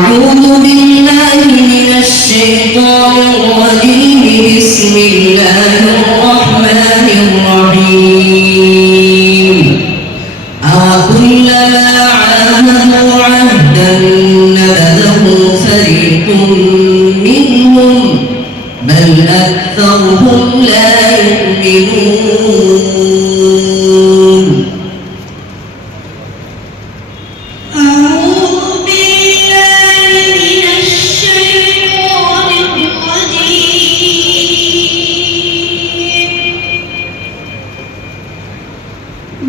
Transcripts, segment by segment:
أعوذ بالله من الشيطان الرجيم. بسم الله الرحمن الرحيم. أوكلما عاهدوا عهدا نبذه فريق منهم بل أكثرهم لا يؤمنون.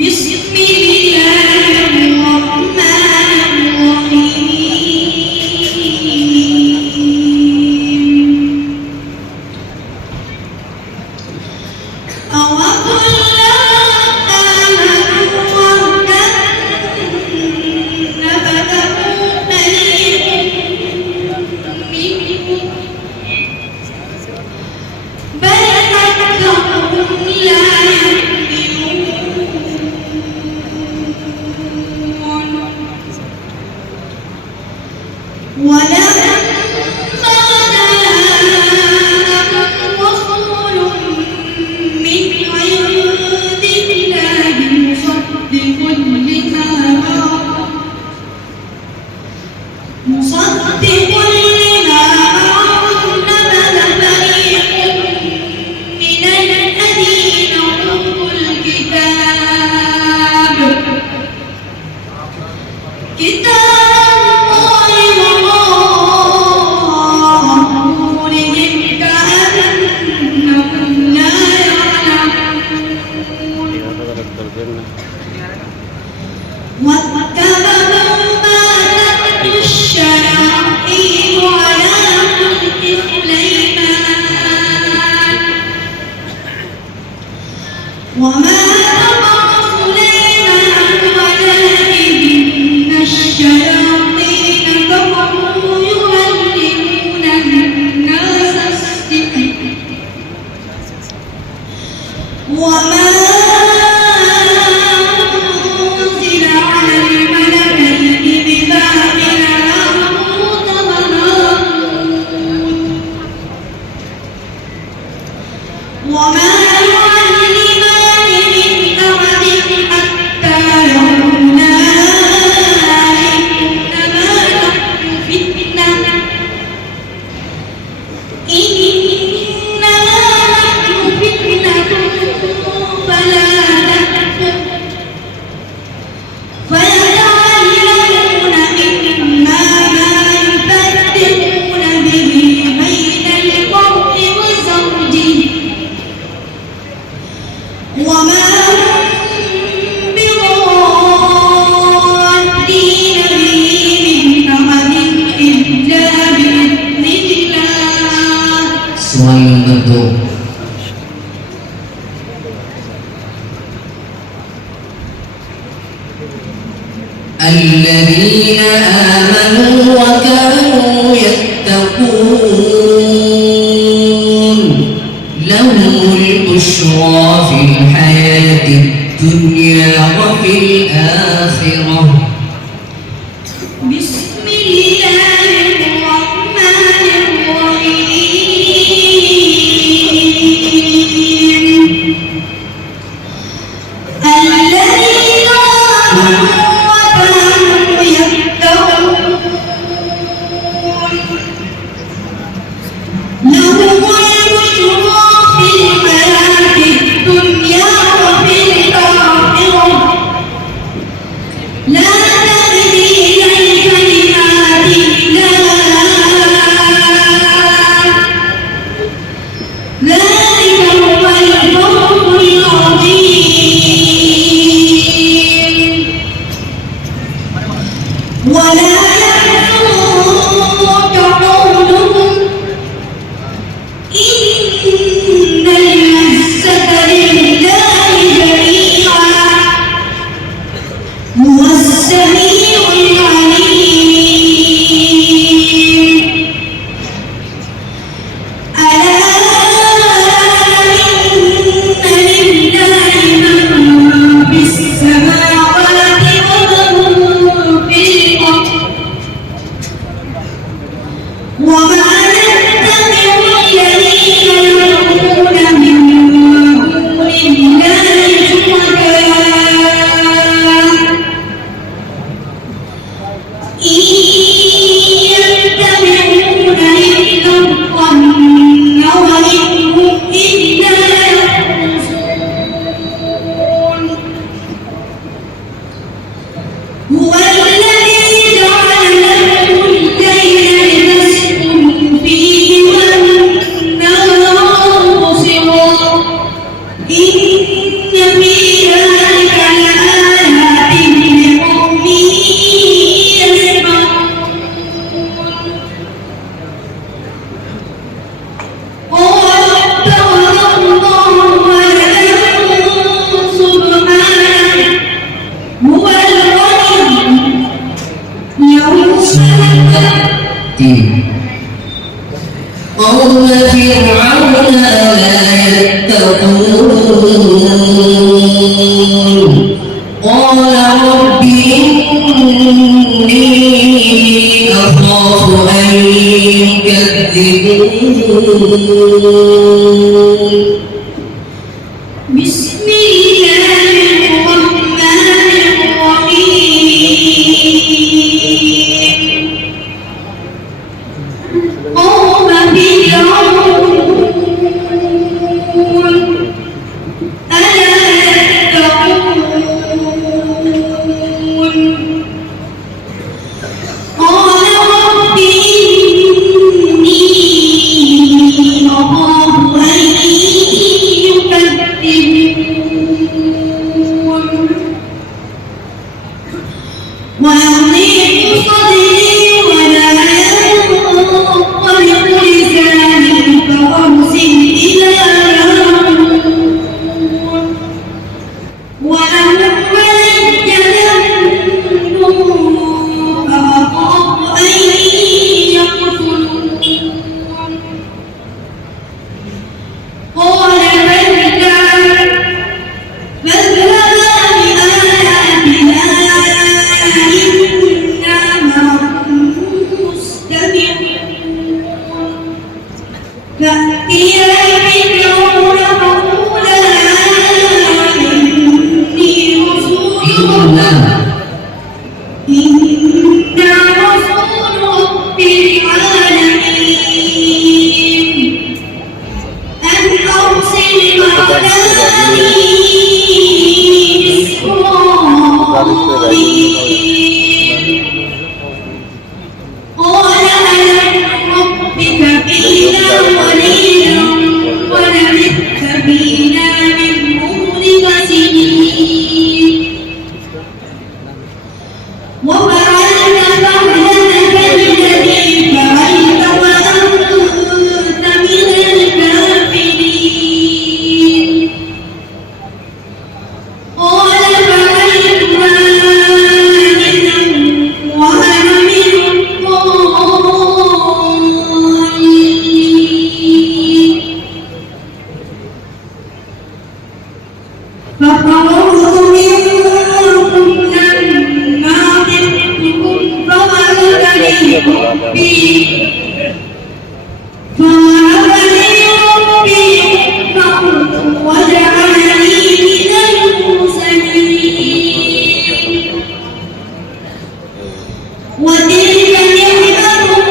بسم الله الرحمن الرحيم. أوكلما عاهدوا عهدا نبذه فريق منهم بل أكثرهم لا ولما جاءهم رسول من عند الله مصدق لما معهم نبذ فريق من الذين أوتوا الكتاب واتبعوا ما تتلو الشياطين على ملك سليمان وما كفر سليمان ولكن الشياطين كفروا يعلمون الناس السحر وما وما يعلمان من أحد حتى يقولا إنما نحن فتنة فلا تكفر فيتعلمون إما ما يفرقون به بين المرء وزوجه وما هم بضارين به من أحد إلا بإذن الله. سؤال المردود. الذين آمنوا وكانوا يتقون لهم البشرى في الحياة الدنيا وفي الآخرة. بسم الله الرحمن الرحيم. الذين آمنوا وكانوا يتقون لهم البشرى في الحياة الدنيا وفي الآخرة لا وما يتبع الذين يدعون من دون الله شركاء إن يتبعون إلا الظن وإن هم إلا يخرصون هو الذي جعل لكم الليل لتسكنوا فيه والنهار مبصرا إن في ذلك لآيات لقوم يسمعون قالوا اتخذ الله ولدا سبحانه هو الغني له سنأتي قوم فرعون لا يتقون قال رب إني أخاف أن يكذبون بسم الله الرحمن الرحيم قوم فرعون ألا يتقون قال رب إني أخاف أن يكذبون ويضيق صدري ولا ينطلق لساني فأرسل إلى هارون ولهم علي ذنب فأخاف أن يقتلون قال فاذهبا بآياتنا إنا معكم مستمعون فأتيا فرعون فقولا إني رسول رب العالمين أن أرسل معنا قال ألم ربك فينا وليدا ولبثت فينا من عمرك سنين وفعلت فعلتك التي فعلت وأنت من الكافرين قال فعلتها إذا وأنا من الضالين ففررت منكم لما خفتكم فوهبني ربي حكما وجعلني من المرسلين وتلك نعمة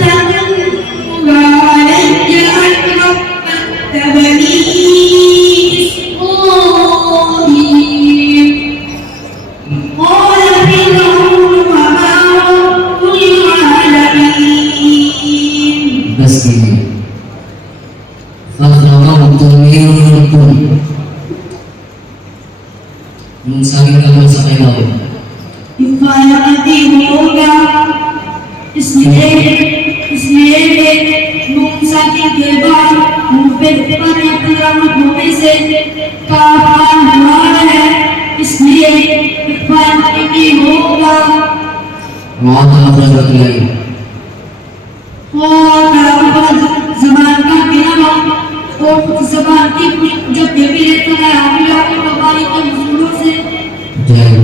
تمنها علي أن ربت بني إسرائيل قال فرعون وما رب العالمين بس ini فخرجت منكم mencari kamu sekali हिफायती होगा इसलिए मूसा के बाद मुझे पर इकराम होने से काफान हुआ है इसलिए हिफायती होगा وعطى أخرجت إليه और ज़बान का गिरा और ज़बान की जब भी लेता है आप लोगों को बारी के से جاهل